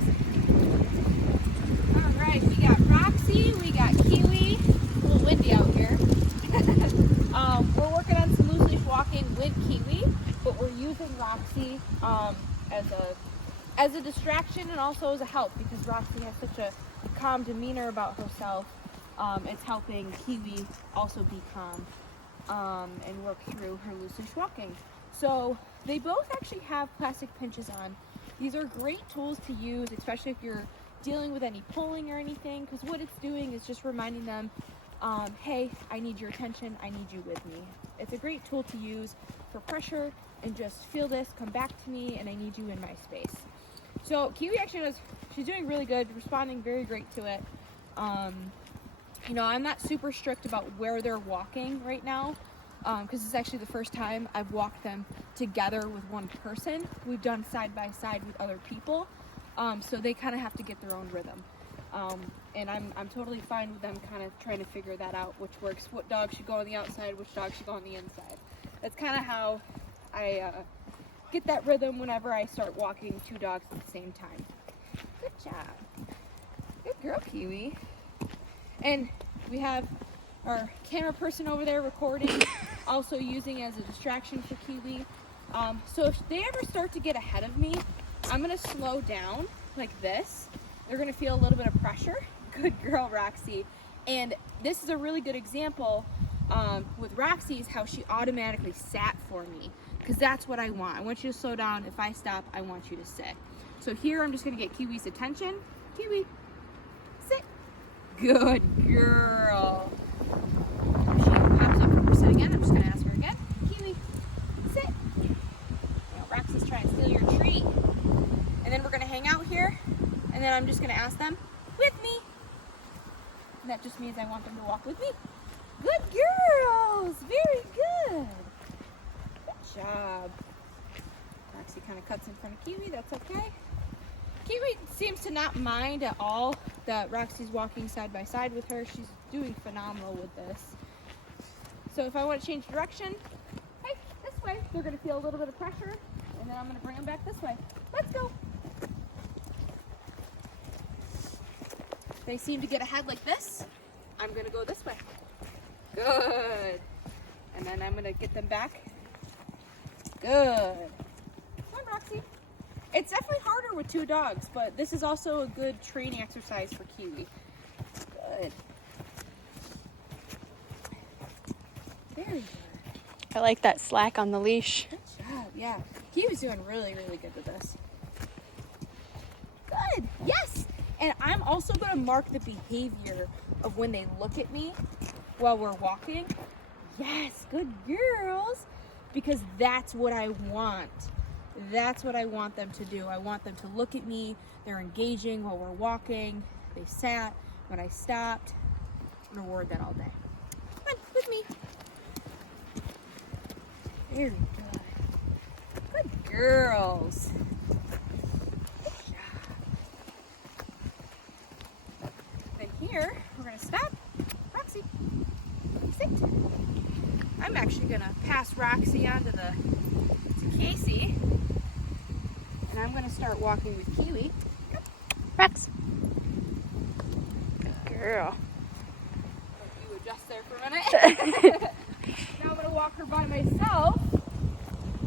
girls. All right, we got Roxy, we got Kiwi. A little windy out here. We're working on some loose leash walking with Kiwi, but we're using Roxy as a distraction and also as a help because Roxy has such a calm demeanor about herself. It's helping Kiwi also be calm and work through her loose leash walking. So they both actually have plastic pinches on. These are great tools to use, especially if you're dealing with any pulling or anything, because what it's doing is just reminding them, hey, I need your attention, I need you with me. It's a great tool to use for pressure and just feel this, come back to me, and I need you in my space. So Kiwi actually she's doing really good, responding very great to it. You know, I'm not super strict about where they're walking right now, because it's actually the first time I've walked them together with one person. We've done side by side with other people, so they kind of have to get their own rhythm. And I'm totally fine with them kind of trying to figure that out, which works, what dog should go on the outside, which dog should go on the inside. That's kind of how I get that rhythm whenever I start walking two dogs at the same time. Good job. Good girl, Kiwi. And we have our camera person over there recording, also using as a distraction for Kiwi. So if they ever start to get ahead of me, I'm gonna slow down like this. They're gonna feel a little bit of pressure. Good girl, Roxy. And this is a really good example with Roxy is how she automatically sat for me, because that's what I want. I want you to slow down. If I stop, I want you to sit. So here I'm just gonna get Kiwi's attention. Kiwi, sit. Good girl. If she pops up for sit again, I'm just gonna ask her again. Kiwi, sit. Now, Roxy's trying to steal your treat. And then we're gonna hang out here, and then I'm just gonna ask them, with me. And that just means I want them to walk with me. Good girls, very good. Good job. Roxy kind of cuts in front of Kiwi, that's okay. Kiwi seems to not mind at all that Roxy's walking side by side with her. She's doing phenomenal with this. So if I want to change direction, hey, this way. They're going to feel a little bit of pressure, and then I'm going to bring them back this way. Let's go. They seem to get ahead like this. I'm going to go this way. Good. And then I'm going to get them back. Good. Come on, Roxy. It's definitely harder with two dogs, but this is also a good training exercise for Kiwi. Good. Very good. I like that slack on the leash. Good job, yeah. Kiwi's doing really, really good with this. Good, yes! And I'm also going to mark the behavior of when they look at me while we're walking. Yes, good girls! Because that's what I want. That's what I want them to do. I want them to look at me. They're engaging while we're walking. They sat when I stopped. I'm gonna reward that all day. Come on, with me. Very good. Good girls. Good job. Then here, we're gonna stop. Roxy, sit. I'm actually gonna pass Roxy on to Casey. And I'm going to start walking with Kiwi. Rex. Good girl. You adjust there for a minute. Now I'm going to walk her by myself.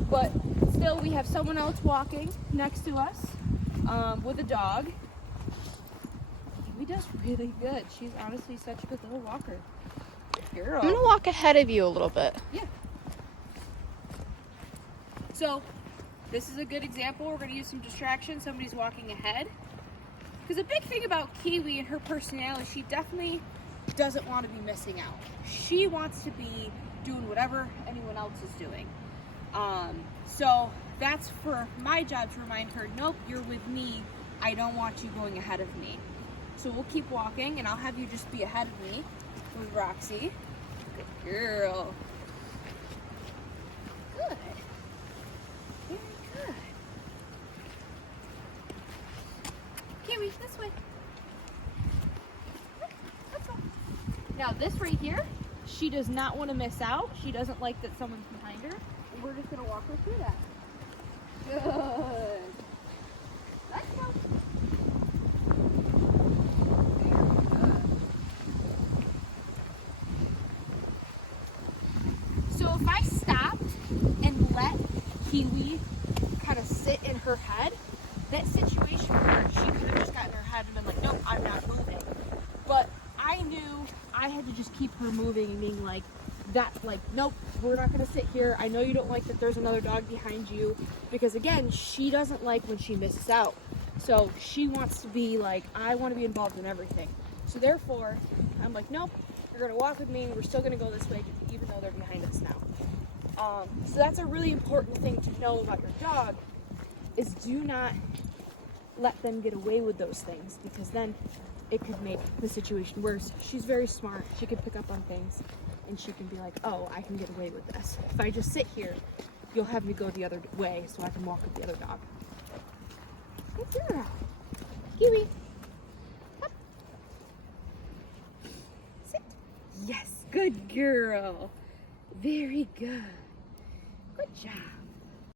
But still, we have someone else walking next to us with a dog. Kiwi does really good. She's honestly such a good little walker. Good girl. I'm going to walk ahead of you a little bit. Yeah. So, this is a good example. We're going to use some distraction. Somebody's walking ahead. Because a big thing about Kiwi and her personality, she definitely doesn't want to be missing out. She wants to be doing whatever anyone else is doing. So that's for my job to remind her, nope, you're with me. I don't want you going ahead of me. So we'll keep walking, and I'll have you just be ahead of me with Roxy. Good girl. Good. Very good. Kiwi, this way. Let's go. Now this right here, she does not want to miss out. She doesn't like that someone's behind her. And we're just going to walk her through that. Good. Let's go. Kiwi kind of sit in her head, that situation where she could have just gotten in her head and been like, nope, I'm not moving. But I knew I had to just keep her moving and being like, nope, we're not going to sit here. I know you don't like that there's another dog behind you, because again, she doesn't like when she misses out. So she wants to be like, I want to be involved in everything. So therefore, I'm like, nope, you're going to walk with me and we're still going to go this way even though they're behind us now. So that's a really important thing to know about your dog, is do not let them get away with those things, because then it could make the situation worse. She's very smart. She can pick up on things and she can be like, oh, I can get away with this. If I just sit here, you'll have me go the other way so I can walk with the other dog. Good girl. Kiwi. Up. Sit. Yes, good girl. Very good. Good job.